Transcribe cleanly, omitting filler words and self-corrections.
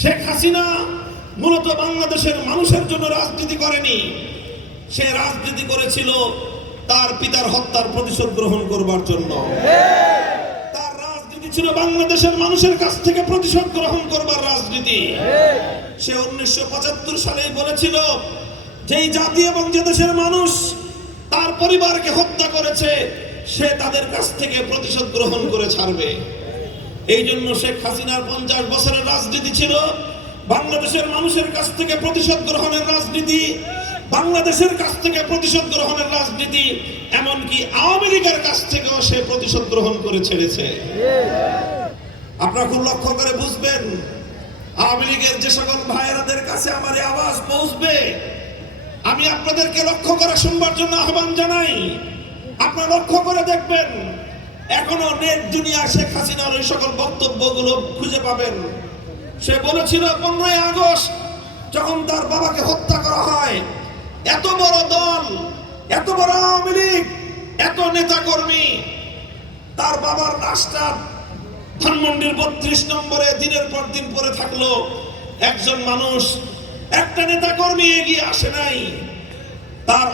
শেখ হাসিনা মূলত বাংলাদেশের মানুষের জন্য রাজনীতি করেনি, সে রাজনীতি করেছিল তার পিতার হত্যার প্রতিশোধ গ্রহণ করবার জন্য। তার রাজনীতি ছিল বাংলাদেশের মানুষের কাছ থেকে প্রতিশোধ গ্রহণ করবার রাজনীতি। সে 1975 সালেই বলেছিল, যেই জাতি এবং যে দেশের মানুষ তার পরিবারকে হত্যা করেছে সে তাদের কাছ থেকে প্রতিশোধ গ্রহণ করে ছাড়বে। এই জন্য শেখ হাসিনার 50 বছরের রাজনীতি ছিল বাংলাদেশের মানুষের কাছ থেকে প্রতিশোধ গ্রহণের রাজনীতি, বাংলাদেশের কাছ থেকে প্রতিশোধ গ্রহণের রাজনীতি, এমনকি আওয়ামী লীগের কাছ থেকেও সে প্রতিশোধ গ্রহণ করে ছেড়েছে। আপনারা খুব লক্ষ্য করে বুঝবেন, আওয়ামী লীগের যে সকল ভাইয়েরাদের কাছে আমার এই আওয়াজ পৌঁছবে, আমি আপনাদেরকে লক্ষ্য করে শুনবার জন্য আহ্বান জানাই। আপনারা লক্ষ্য করে দেখবেন, এখনো নেট দুনিয়া শেখ হাসিনার ওই সকল বক্তব্যগুলো খুঁজে পাবেন। সে বলেছিল 15ই আগস্ট যখন তার বাবাকে হত্যা করা হয়, এত বড় দল, এত বড় আওয়ামী লীগ, এত নেতা কর্মী, তার বাবার লাশটা ধানমন্ডির 32 নম্বরে দিনের পর দিন পরে থাকলো, একজন মানুষ, একটা নেতা কর্মী এগিয়ে আসে নাই। তার